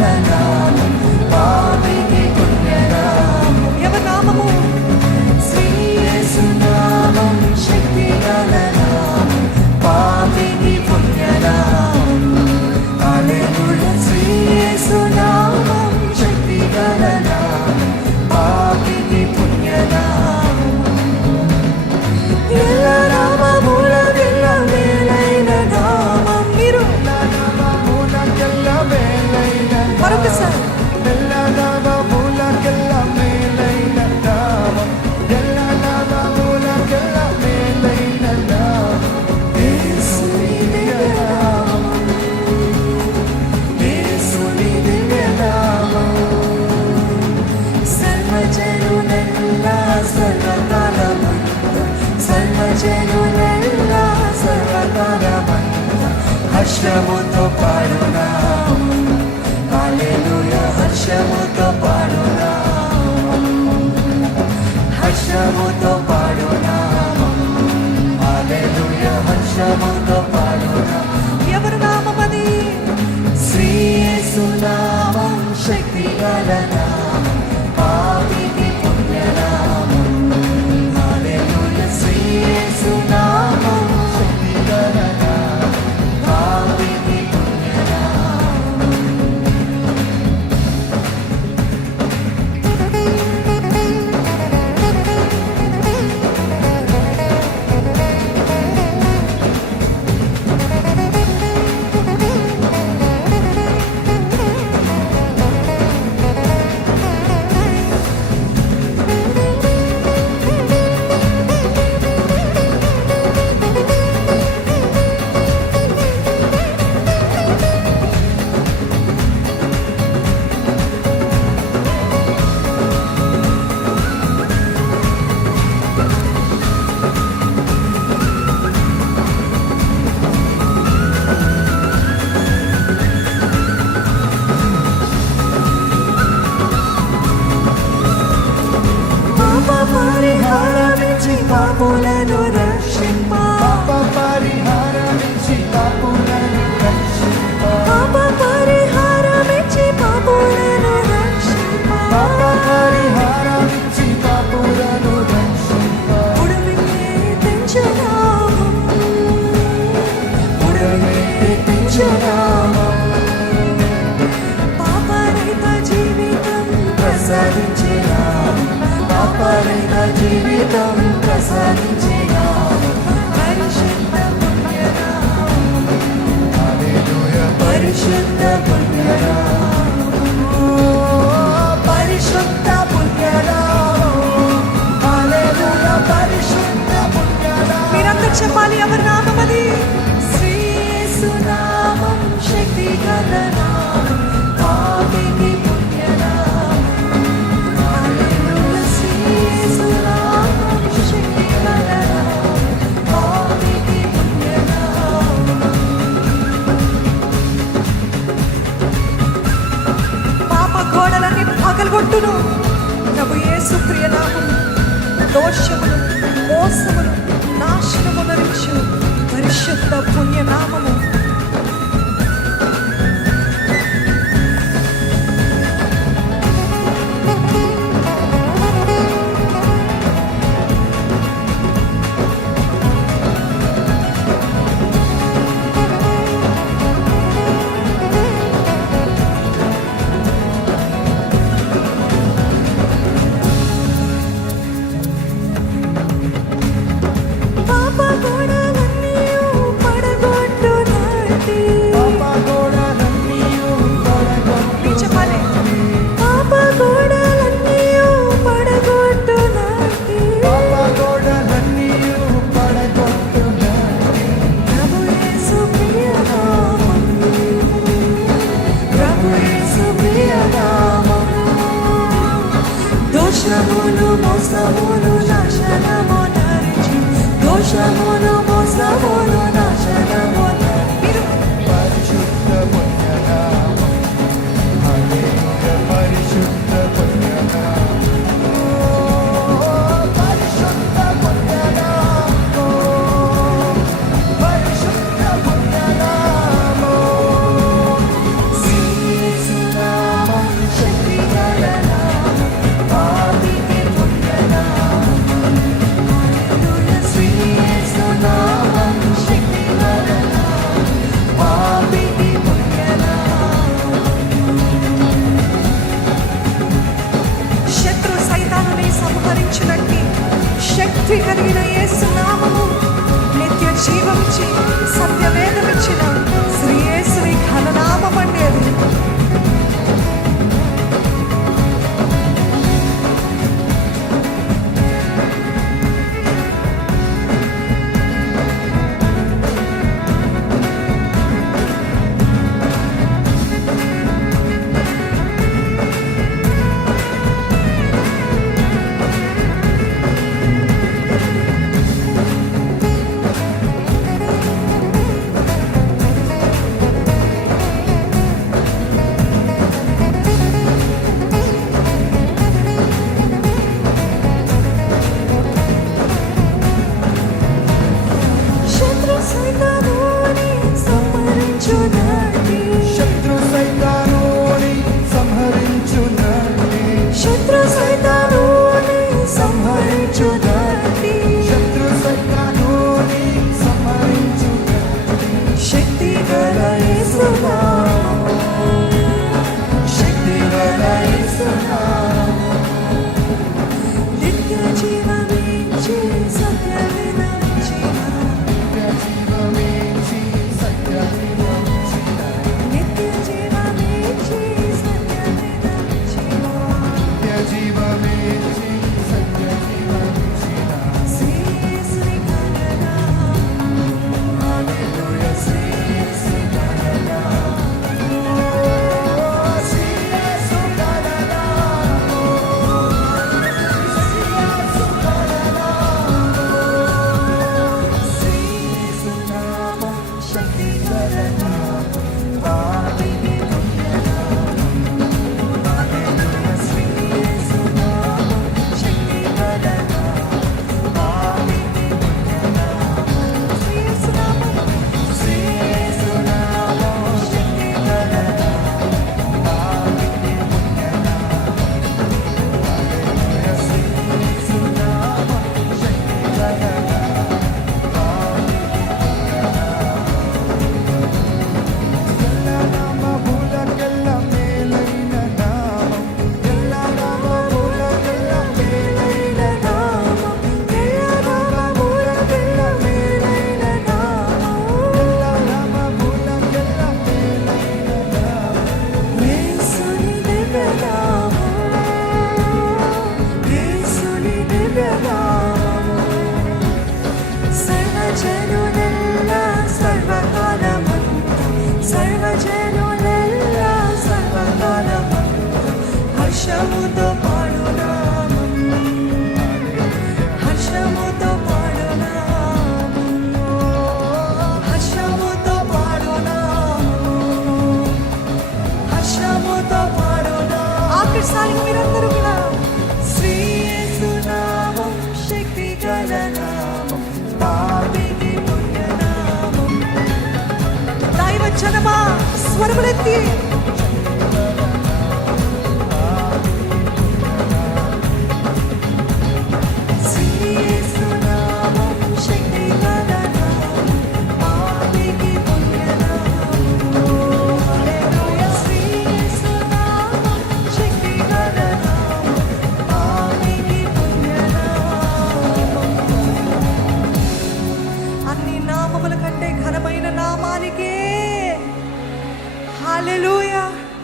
గల నామం, పాపికి పుణ్యనామం. ఎవరి నామము? శ్రీ యేసు నామం, శక్తి గల నామం, పాపికి పుణ్యనామం. హల్లెలూయా. శ్రీ యేసు నామం, శక్తి గల నామం, పాపికి పుణ్యనామం. ఎల్ల నామముల వెల్ల మేలైన నామం. మీరు మరొకసారి ఎల్ల నామములకెల్ల మేలైన నామం, ఎల్ల నామములకెల్ల మేలైన నామం, యేసుని దివ్యనామం, యేసుని దివ్యనామం. సర్వజనులెల్లా సర్వకాలమంతా, సర్వజనులెల్లా సర్వకాలమంతా హర్షముతో పాడునామం. హల్లెలూయా. హర్షముతో పాడునామం, హర్షముతో పాడునామం. హల్లెలూయా. హర్షముతో పాడునామం. ఎవరి నామం అది? శ్రీ యేసు నామం, శక్తి గల నామం, పాపికి పుణ్యనామం. హల్లెలూయా. శ్రీ యేసు నామం, శక్తి గల నామం, పాపికి పుణ్యనామం. పరిహారమిచ్చి పాపులను రక్షింప, పాప పరిహారమిచ్చి పాపులను రక్షింప, పాప పరిహారమిచ్చి పాపులను రక్షింప. పాప పరిహారమిచ్చి పాపులను రక్షింప, ఉడమికి తెంచునామం, ఉడమికి తెంచునామం. పాపరహిత జీవితం ప్రసాదించినామం, పాపరహిత జీవితం ప్రసాదించినామం. పరిశుద్ధ పుణ్యనామం. హల్లెలూయా. పరిశుద్ధ పుణ్యనామం, పరిశుద్ధ పుణ్యనామం. హల్లెలూయా. పరిశుద్ధ పుణ్యనామం. మీరందరూ చెప్పాలి ఎవరి నామం అది? శ్రీ యేసు నామం, శక్తి గల నామం, పాపికి పుణ్యనామం. హల్లెలూయా. శ్రీ యేసు నామం, శక్తి గల నామం, పాపికి పుణ్యనామం. పాప గోడలన్నీ పగలగొట్టును ప్రభు యేసు ప్రియనామము. దోషములు, మోసములు, నాశనము నరించు పరిశుద్ధ పుణ్యనామము. పాప గోడలన్నీయు పడగొట్టునాటి, పాప గోడలన్నీయు పడగొట్టు, మీరు చెప్పాలి. పాప గోడలన్నీయు పడగొట్టునాటి, పాప గోడలన్నీయు పడగొట్టునాటి, ప్రభు యేసు ప్రియనామం, ప్రభు యేసు ప్రియనామం. దోషములు, మోసములు, నాశనము నరించి, దోషములు, మోసములు, నాశనము నరించి. పరిశుద్ధ పుణ్యనామం. హల్లెలూయా. పరిశుద్ధ పుణ్యనామం. పరిశుద్ధ పుణ్యనామం. పరిశుద్ధ పుణ్యనామం. శ్రీ యేసు నామం, జనమా స్వరములెత్తి శ్రీ యేసు నామం శక్తి గల నామం, పాపికి పుణ్యనామము. హల్లెలూయా. శ్రీ యేసు నామం శక్తి గల నామం, పాపికి పుణ్యనామము. అన్ని నామముల కంటే ఘనమైన నామానికే హల్లెలూయా.